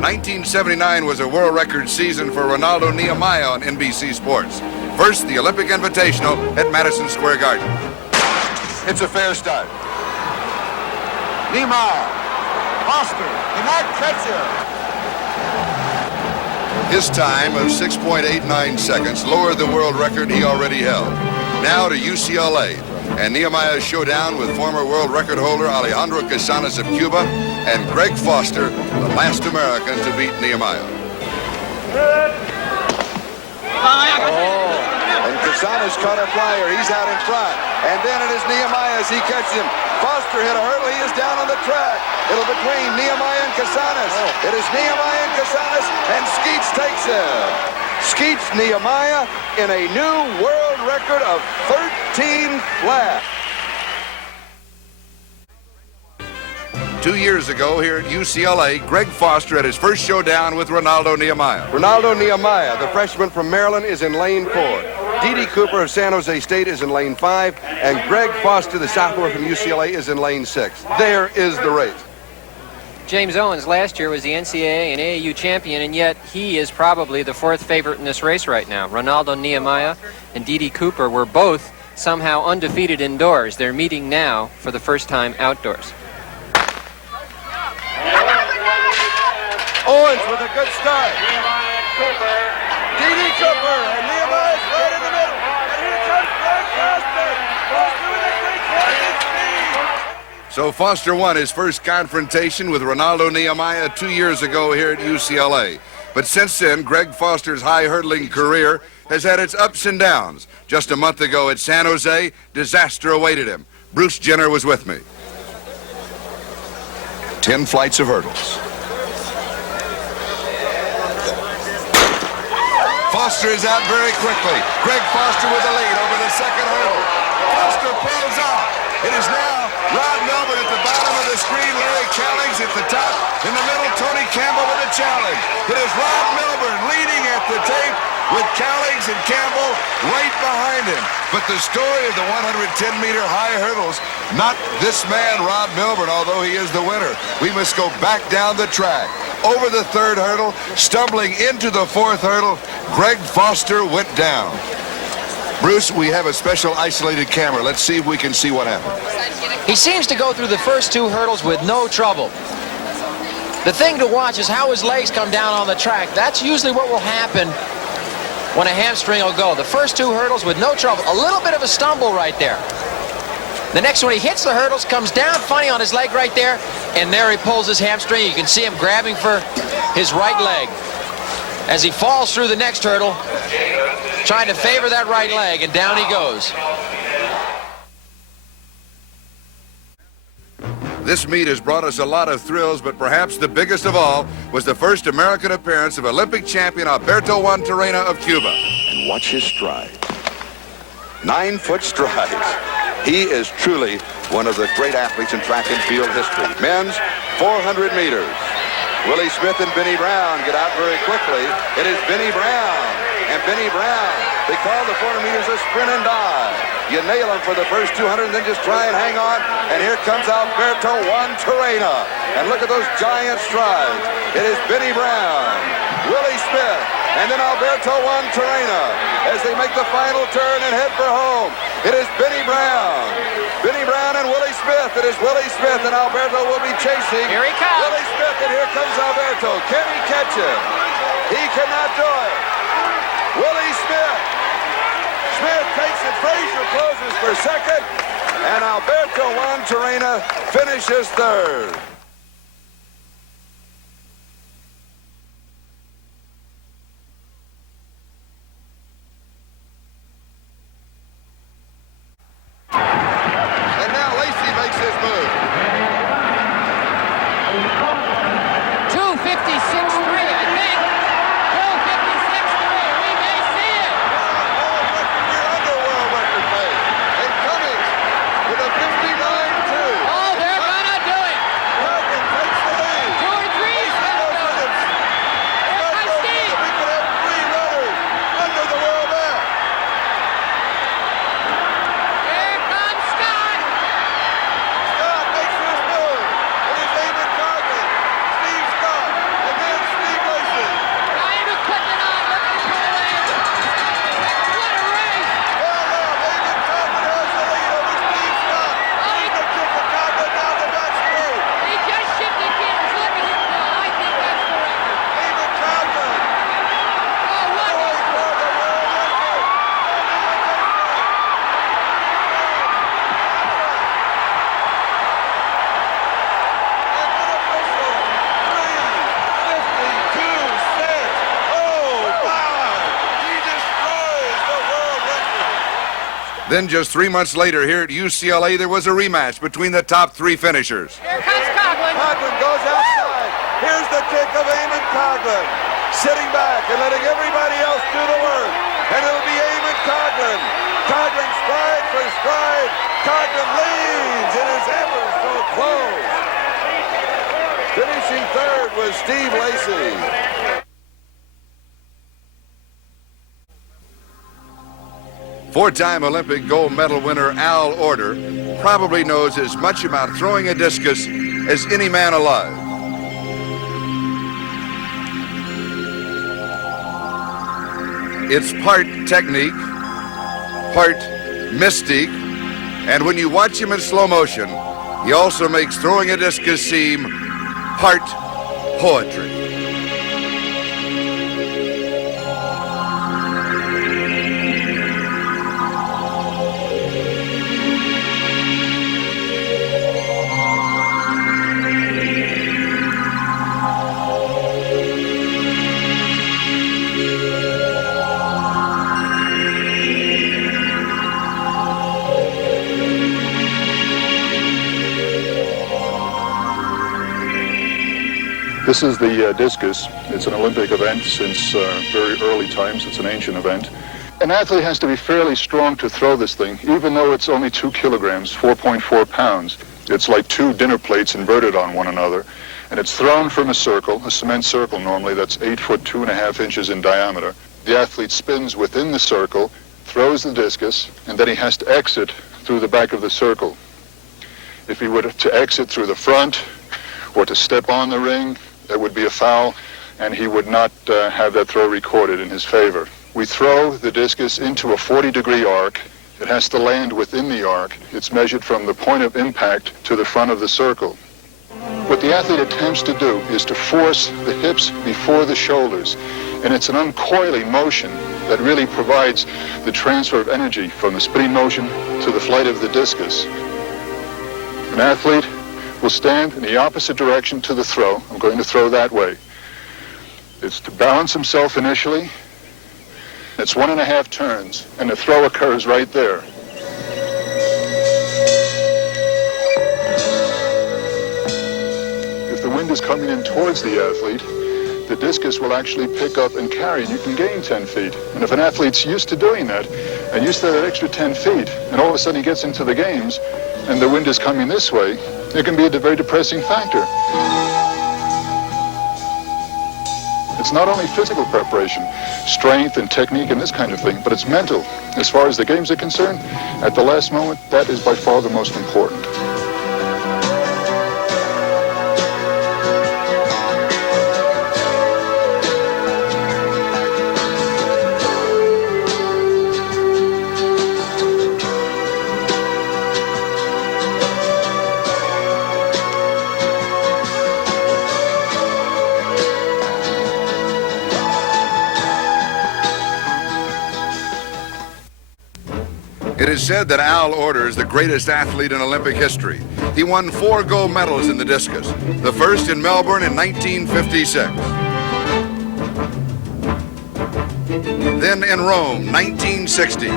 1979 was a world record season for Renaldo Nehemiah on NBC Sports. First, the Olympic Invitational at Madison Square Garden. It's a fair start. Nehemiah, Foster, and that catcher. His time of 6.89 seconds lowered the world record he already held. Now to UCLA, and Nehemiah's showdown with former world record holder Alejandro Casanas of Cuba and Greg Foster, the last American to beat Nehemiah. And Casanas caught a flyer. He's out in front. And then it is Nehemiah as he catches him. Foster hit a hurdle. He is down on the track. It'll between Nehemiah and Casanas. It is Nehemiah and Casanas, and Skeets takes him. Skeets Nehemiah in a new world record of 13 flat. 2 years ago here at UCLA, Greg Foster had his first showdown with Renaldo Nehemiah. Renaldo Nehemiah, the freshman from Maryland, is in lane 4. D.D. Cooper of San Jose State is in lane 5, and Greg Foster, the sophomore from UCLA, is in lane 6. There is the race. James Owens last year was the NCAA and AAU champion, and yet he is probably the 4th favorite in this race right now. Renaldo Nehemiah and D.D. Cooper were both somehow undefeated indoors. They're meeting now for the first time outdoors. Owens with a good start. D.D. Cooper and Nehemiah's right in the middle. And here comes Greg Foster. Foster with a great speed. So Foster won his first confrontation with Renaldo Nehemiah 2 years ago here at UCLA. But since then, Greg Foster's high hurdling career has had its ups and downs. Just a month ago at San Jose, disaster awaited him. Bruce Jenner was with me. 10 flights of hurdles. Foster is out very quickly. Greg Foster with the lead over the second hurdle. Foster pulls off. It is now Rod Melbourne at the bottom of the screen, Larry Callings at the top. In the middle, Tony Campbell with a challenge. It is Rod Melbourne leading at the tape with Callings and Campbell right behind him. But the story of the 110-meter high hurdles, not this man, Rod Melbourne, although he is the winner. We must go back down the track. Over the third hurdle, stumbling into the fourth hurdle, Greg Foster went down. Bruce, we have a special isolated camera. Let's see if we can see what happened. He seems to go through the first 2 hurdles with no trouble. The thing to watch is how his legs come down on the track. That's usually what will happen when a hamstring will go. The first 2 hurdles with no trouble. A little bit of a stumble right there. The next one, he hits the hurdles, comes down funny on his leg right there, and there he pulls his hamstring. You can see him grabbing for his right leg as he falls through the next hurdle, trying to favor that right leg, and down he goes. This meet has brought us a lot of thrills, but perhaps the biggest of all was the first American appearance of Olympic champion Alberto Juantorena of Cuba. And watch his stride. 9-foot strides. He is truly one of the great athletes in track and field history. Men's 400 meters. Willie Smith and Benny Brown get out very quickly. It is Benny Brown. And Benny Brown, they call the 400 meters a sprint and dive. You nail him for the first 200 and then just try and hang on. And here comes Alberto Juantorena. And look at those giant strides. It is Benny Brown, Willie Smith, and then Alberto Juantorena as they make the final turn and head for home. It is Benny Brown. Benny Brown and Willie Smith. It is Willie Smith, and Alberto will be chasing. Here he comes. Willie Smith, and here comes Alberto. Can he catch him? He cannot do it. Willie Smith. Smith takes it. Frazier closes for second, and Alberto Juantorena finishes third. And now Lacey makes his move. 2:56.3, I think. 2:56.3. We may see it. You're under world record pace. And Cummings with a 59.2. Oh, they're gonna do it. Coghlan takes the lead. 2 or 3 is gonna do it. Here comes Steve. We could have 3 runners under the world map. Here comes Scott. Scott makes his move. It is Eamonn Coghlan, Steve Scott, and then Then just 3 months later here at UCLA, there was a rematch between the top three finishers. Here comes Coghlan. Coghlan goes outside. Here's the kick of Eamonn Coghlan. Sitting back and letting everybody else do the work. And it'll be Eamonn Coghlan. Coghlan stride for stride. Coghlan leads. It is ever so close. Finishing third was Steve Lacey. Four-time Olympic gold medal winner Al Oerter probably knows as much about throwing a discus as any man alive. It's part technique, part mystique, and when you watch him in slow motion, he also makes throwing a discus seem part poetry. This is the discus. It's an Olympic event since very early times. It's an ancient event. An athlete has to be fairly strong to throw this thing, even though it's only 2 kilograms, 4.4 pounds. It's like 2 dinner plates inverted on one another. And it's thrown from a circle, a cement circle normally, that's 8 foot 2.5 inches in diameter. The athlete spins within the circle, throws the discus, and then he has to exit through the back of the circle. If he were to exit through the front or to step on the ring, that would be a foul, and he would not have that throw recorded in his favor. We throw the discus into a 40-degree arc. It has to land within the arc. It's measured from the point of impact to the front of the circle. What the athlete attempts to do is to force the hips before the shoulders, and it's an uncoiling motion that really provides the transfer of energy from the spinning motion to the flight of the discus. An athlete will stand in the opposite direction to the throw. I'm going to throw that way. It's to balance himself initially. It's 1.5 turns, and the throw occurs right there. If the wind is coming in towards the athlete, the discus will actually pick up and carry, and you can gain 10 feet. And if an athlete's used to doing that, and used to that extra 10 feet, and all of a sudden he gets into the games, and the wind is coming this way, it can be a very depressing factor. It's not only physical preparation, strength and technique and this kind of thing, but it's mental. As far as the games are concerned, at the last moment, that is by far the most important. It is said that Al Oerter is the greatest athlete in Olympic history. He won 4 gold medals in the discus, the first in Melbourne in 1956. Then in Rome, 1960.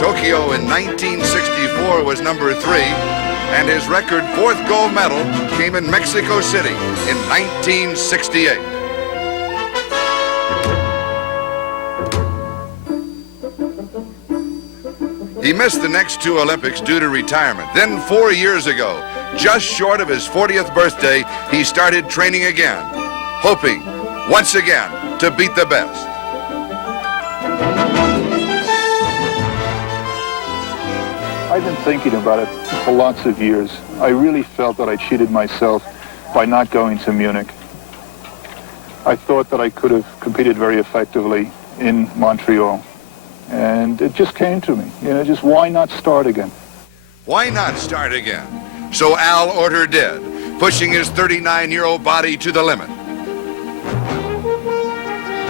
Tokyo in 1964 was number 3. And his record 4th gold medal came in Mexico City in 1968. He missed the next 2 Olympics due to retirement. Then 4 years ago, just short of his 40th birthday, he started training again, hoping once again to beat the best. I've been thinking about it for lots of years. I really felt that I cheated myself by not going to Munich. I thought that I could have competed very effectively in Montreal. And it just came to me, just why not start again? Why not start again? So Al Oerter did, pushing his 39-year-old body to the limit.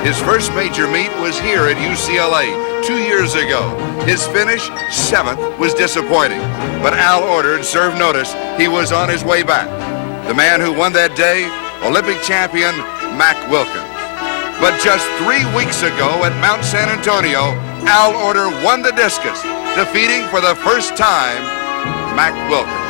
His first major meet was here at UCLA 2 years ago. His finish, 7th, was disappointing. But Al Oerter served notice he was on his way back. The man who won that day Olympic champion Mac Wilkins. But just 3 weeks ago at Mount San Antonio, Al Oerter won the discus, defeating for the first time Mac Wilkins.